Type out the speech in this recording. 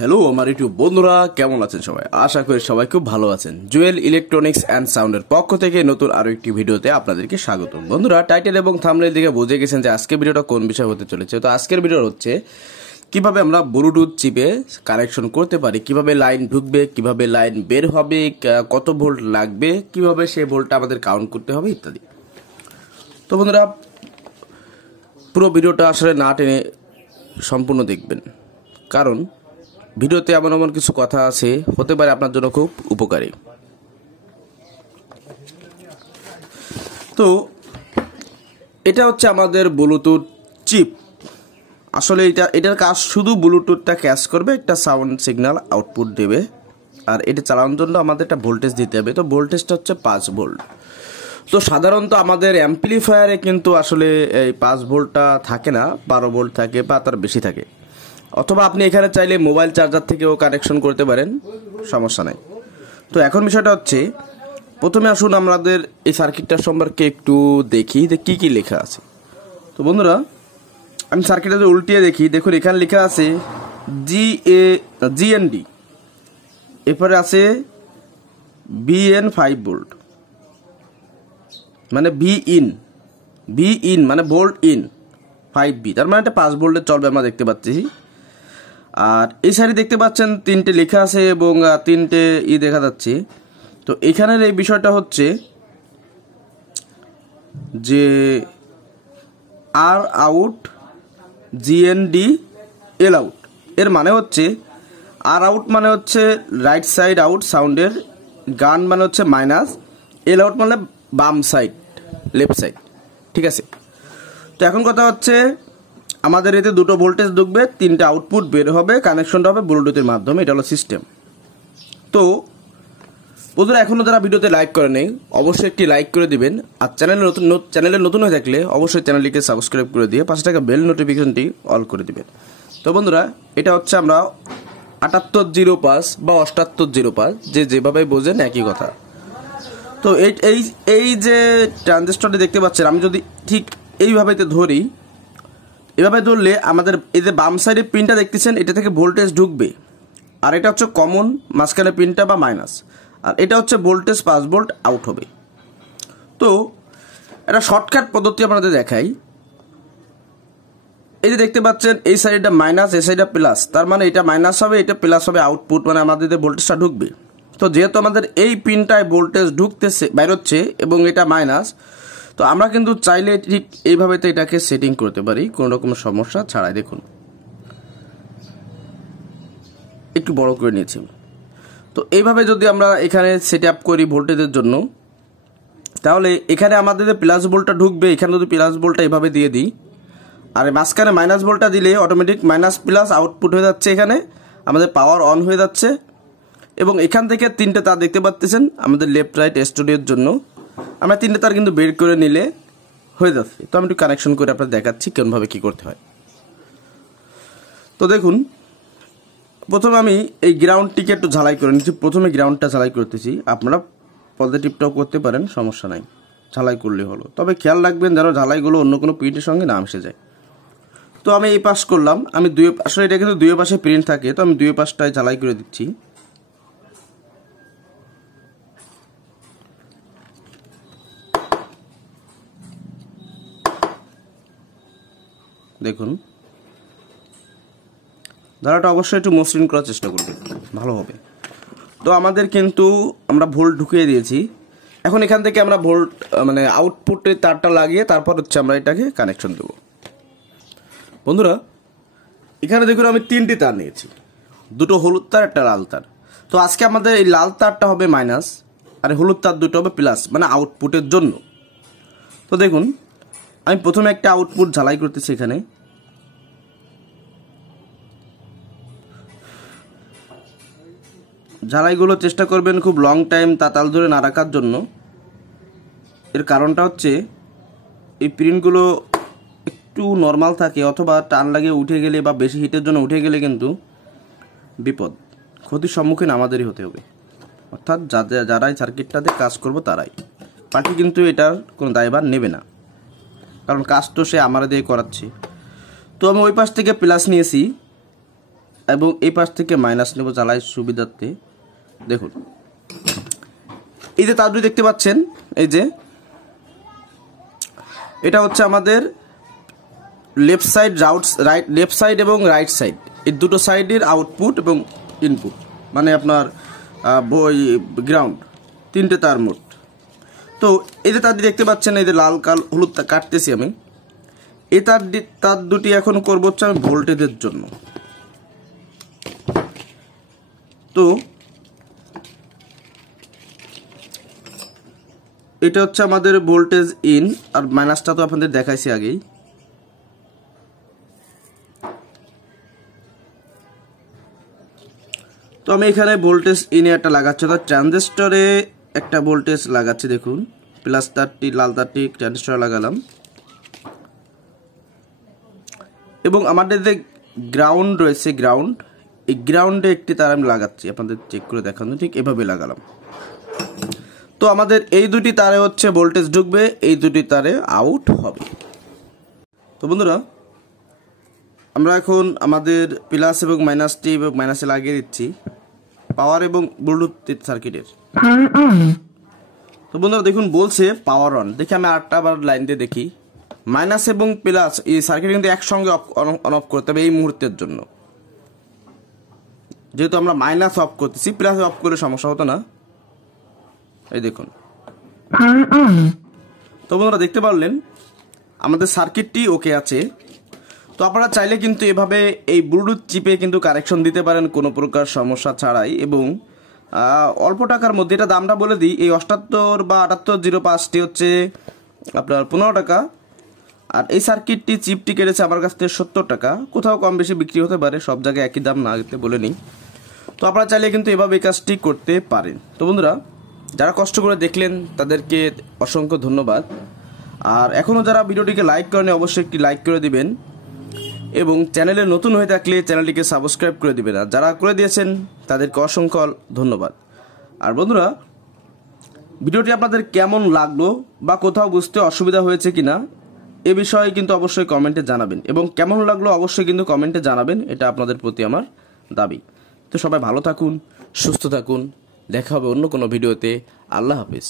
Hello আমার YouTube বন্ধুরা, কেমন আছেন সবাই? আশা করি সবাই খুব ভালো আছেন। জুয়েল ইলেকট্রনিক্স অ্যান্ড সাউন্ডের পক্ষ থেকে নতুন আরো একটি ভিডিওতে আপনাদেরকে স্বাগত। বন্ধুরা, টাইটেল এবং থাম্বনেল দেখে বুঝে গেছেন যে আজকের ভিডিওটা কোন বিষয় হতে চলেছে। তো আজকের ভিডিও হচ্ছে কিভাবে আমরা ব্লুটুথ চিপে কানেকশন করতে পারি, কিভাবে লাইন ঢুকবে, কিভাবে লাইন বের হবে, কত ভোল্ট লাগবে, কিভাবে সেই ভোল্টটা আমাদের কাউন্ট করতে হবে ইত্যাদি। তো বন্ধুরা, পুরো ভিডিওটা আসলে না টেনে সম্পূর্ণ দেখবেন, কারণ ভিডিওতে এমন এমন কিছু কথা আছে হতে পারে আপনার জন্য খুব উপকারী। তো এটা হচ্ছে আমাদের ব্লুটুথ চিপ। আসলে এটার কাজ শুধু ব্লুটুথটা ক্যাচ করবে, একটা সাউন্ড সিগন্যাল আউটপুট দেবে, আর এটা চালানোর জন্য আমাদের একটা ভোল্টেজ দিতে হবে। তো ভোল্টেজটা হচ্ছে 5 ভোল্ট। তো সাধারণত আমাদের অ্যাম্পলিফায়ারে কিন্তু আসলে এই 5 ভোল্টটা থাকে না, 12 ভোল্ট থাকে বা তার বেশি থাকে। অথবা আপনি এখানে চাইলে মোবাইল চার্জার থেকেও কানেকশন করতে পারেন, সমস্যা নাই। তো এখন বিষয়টা হচ্ছে, প্রথমে আসুন আমাদের এই সার্কিটটা সম্পর্কে একটু দেখি যে কী কী লেখা আছে। তো বন্ধুরা, আমি সার্কিটটা যদি উল্টিয়ে দেখি, দেখুন এখানে লেখা আছে জিএনডি, এরপরে আছে বিএন 5 ভোল্ট, মানে বি ইন মানে ভোল্ট ইন 5B, তার মানে এটা 5 ভোল্টের চলবে আমরা দেখতে পাচ্ছি। আর এই সাইডে দেখতে পাচ্ছেন 3টে লেখা আছে এবং 3টে দেখা যাচ্ছে। তো এখানের এই বিষয়টা হচ্ছে যে আর আউট জিএনডি এল আউট, এর মানে হচ্ছে আর আউট মানে হচ্ছে রাইট সাইড আউট সাউন্ডের, গান মানে হচ্ছে মাইনাস, এল আউট মানে বাম সাইড লেফট সাইড, ঠিক আছে। তো এখন কথা হচ্ছে আমাদের এতে দুটো ভোল্টেজ ঢুকবে, 3টে আউটপুট বের হবে, কানেকশনটা হবে ব্লুটুথের মাধ্যমে, এটা হলো সিস্টেম। তো বন্ধুরা, এখনও যারা ভিডিওতে লাইক করে নেই অবশ্যই একটি লাইক করে দিবেন, আর চ্যানেলে নতুন হয়ে থাকলে অবশ্যই চ্যানেলটিকে সাবস্ক্রাইব করে দিয়ে পাশে থাকা বেল নোটিফিকেশনটি অল করে দিবেন। তো বন্ধুরা, এটা হচ্ছে আমরা 7805 বা 7805, যেভাবে বোঝেন একই কথা। তো এই যে ট্রানজিস্টরটি দেখতে পাচ্ছেন, আমি যদি ঠিক এইভাবে ধরি, এভাবে ধরলে আমাদের এই যে বাম সাইডের পিনটা দেখতেছেন, এটা থেকে ভোল্টেজ ঢুকবে, আর এটা হচ্ছে কমন মাঝখানে পিনটা বা মাইনাস, আর এটা হচ্ছে ভোল্টেজ 5 ভোল্ট আউট হবে। তো একটা শর্টকাট পদ্ধতি আপনাদের দেখাই। এই যে দেখতে পাচ্ছেন এই সাইডটা মাইনাস, এই সাইডটা প্লাস, তার মানে এটা মাইনাস হবে, এটা প্লাস হবে, আউটপুট মানে আমাদের ভোল্টেজটা ঢুকবে। তো যেহেতু আমাদের এই পিনটায় ভোল্টেজ ঢুকতেছে, বাইর হচ্ছে, এবং এটা মাইনাস, তো আমরা কিন্তু চাইলে ঠিক এইভাবে তো এটাকে সেটিং করতে পারি কোনো রকম সমস্যা ছাড়াই। দেখুন একটু বড় করে নিয়েছি। তো এইভাবে যদি আমরা এখানে সেট আপ করি ভোল্টেজের জন্য, তাহলে এখানে আমাদের যে প্লাস ভোল্টটা ঢুকবে, এখানে যদি প্লাস ভোল্টটা এভাবে দিয়ে দিই, আর মাঝখানে মাইনাস ভোল্টটা দিলে অটোমেটিক মাইনাস প্লাস আউটপুট হয়ে যাচ্ছে, এখানে আমাদের পাওয়ার অন হয়ে যাচ্ছে। এবং এখান থেকে 3টে তার দেখতে পাচ্ছেন আমাদের লেফট রাইট স্টুডিওর জন্য, আমরা 3টে তার কিন্তু বের করে নিলে হয়ে যাচ্ছে। তো আমি একটু কানেকশন করে আপনাদের দেখাচ্ছি কেমনভাবে কী করতে হয়। তো দেখুন, প্রথমে আমি এই গ্রাউন্ডটিকে একটু ঝালাই করে নিচ্ছি। প্রথমে গ্রাউন্ডটা ঝালাই করতেছি, আপনারা পজিটিভটাও করতে পারেন, সমস্যা নাই, ঝালাই করলে হলো। তবে খেয়াল রাখবেন যেন ঝালাইগুলো অন্য কোনো প্রিন্টের সঙ্গে না মিশে যায়। তো আমি এই পাশ করলাম, আমি আসলে এটা কিন্তু দুই পাশে প্রিন্ট থাকে, তো আমি দুই পাশটায় ঝালাই করে দিচ্ছি। দেখুন ধারাটা অবশ্যই একটু মসৃণ করার চেষ্টা করবে, ভালো হবে। তো আমাদের কিন্তু আমরা ভোল্ট ঢুকিয়ে দিয়েছি। এখন এখান থেকে আমরা ভোল্ট মানে আউটপুটের তারটা লাগিয়ে তারপর হচ্ছে আমরা এটাকে কানেকশন দেব। বন্ধুরা, এখানে দেখুন আমি 3টি তার নিয়েছি, দুটো হলুদ তার, একটা লাল তার। তো আজকে আমাদের এই লাল তারটা হবে মাইনাস, আর হলুদ তার দুটো হবে প্লাস, মানে আউটপুটের জন্য। তো দেখুন আমি প্রথমে একটা আউটপুট ঝালাই করতেছি। এখানে ঝালাইগুলো চেষ্টা করবেন খুব লং টাইম তাতাল ধরে না রাখার জন্য। এর কারণটা হচ্ছে এই প্রিন্টগুলো একটু নর্মাল থাকে, অথবা টান লাগে উঠে গেলে বা বেশি হিটের জন্য উঠে গেলে কিন্তু বিপদ, ক্ষতির সম্মুখীন আমাদেরই হতে হবে। অর্থাৎ যারাই সার্কিটটাতে কাজ করবো তারাই, পার্টি কিন্তু এটার কোনো দায়ভার নেবে না, কারণ কাজ তো সে আমার দিয়ে করাচ্ছে। তো আমি ওই পাশ থেকে প্লাস নিয়েছি, এবং এই পাশ থেকে মাইনাস নেব জ্বালাই সুবিধার্থে। দেখুন এই যে তার দুই দেখতে পাচ্ছেন, এই যে এটা হচ্ছে আমাদের লেফট সাইড লেফট সাইড এবং রাইট সাইড, এই দুটো সাইডের আউটপুট এবং ইনপুট, মানে আপনার গ্রাউন্ড, তিনটে তার মোট। তো এই যে তার দেখতে পাচ্ছেন, এই যে লাল কাল হলুদ কাটতেছি আমি, এই তার দুটি এখন করবো হচ্ছে আমি ভোল্টেজের জন্য। তো এটা হচ্ছে আমাদের ভোল্টেজ ইন, আর মাইনাসটা তো আপনাদের দেখাইছি আগেই। তো আমি এখানে ভোল্টেজ ইনে একটা লাগাচ্ছি, অর্থাৎ ট্রানজিস্টরে একটা ভোল্টেজ লাগাচ্ছি। দেখুন প্লাস তারটি, লাল তারটি ট্রানজিস্টরে লাগালাম, এবং আমাদের যে গ্রাউন্ড রয়েছে, এই গ্রাউন্ডে একটি তার আমি লাগাচ্ছি, আপনাদের চেক করে দেখানো, ঠিক এভাবে লাগালাম। তো আমাদের এই দুটি তারে হচ্ছে ভোল্টেজ ঢুকবে, এই দুটি তারে আউট হবে। তো বন্ধুরা, আমরা এখন আমাদের প্লাস এবং মাইনাসটি এবং মাইনাসে লাগিয়ে দিচ্ছি পাওয়ার এবং ব্লুটুথ সার্কিটের। তো বন্ধুরা দেখুন বলছে পাওয়ার অন, দেখি আমি আরেকটা আবার লাইন দিয়ে দেখি। মাইনাস এবং প্লাস এই সার্কিট কিন্তু একসঙ্গে অন অফ করতে হবে এই মুহূর্তের জন্য, যেহেতু আমরা মাইনাস অফ করতেছি, প্লাস অফ করলে সমস্যা হতো না। এই দেখুন, তো বন্ধুরা দেখতে পারলেন আমাদের সার্কিটটি ওকে আছে। তো আপনারা চাইলে কিন্তু এভাবে এই ব্লুটুথ চিপে কিন্তু কানেকশন দিতে পারেন কোনো প্রকার সমস্যা ছাড়াই, এবং অল্প টাকার মধ্যে। এটা দামটা বলে দিই, এই 78 বা 7805টি হচ্ছে আপনার 15 টাকা, আর এই সার্কিটটি চিপটি কেটেছে আমার কাছ থেকে 70 টাকা। কোথাও কম বেশি বিক্রি হতে পারে, সব জায়গায় একই দাম না বলে নিই। তো আপনারা চাইলে কিন্তু এভাবে এই কাজটি করতে পারেন। তো বন্ধুরা, যারা কষ্ট করে দেখলেন তাদেরকে অসংখ্য ধন্যবাদ। আর এখনও যারা ভিডিওটিকে লাইক করেন অবশ্যই একটি লাইক করে দিবেন, এবং চ্যানেলে নতুন হয়ে থাকলে চ্যানেলটিকে সাবস্ক্রাইব করে দিবেন। আর যারা করে দিয়েছেন তাদেরকে অসংখ্য ধন্যবাদ। আর বন্ধুরা, ভিডিওটি আপনাদের কেমন লাগলো বা কোথাও বুঝতে অসুবিধা হয়েছে কিনা এ বিষয়ে কিন্তু অবশ্যই কমেন্টে জানাবেন, এবং কেমন লাগলো অবশ্যই কিন্তু কমেন্টে জানাবেন, এটা আপনাদের প্রতি আমার দাবি। তো সবাই ভালো থাকুন, সুস্থ থাকুন, দেখা হবে অন্য কোনো ভিডিওতে। আল্লাহ হাফিজ।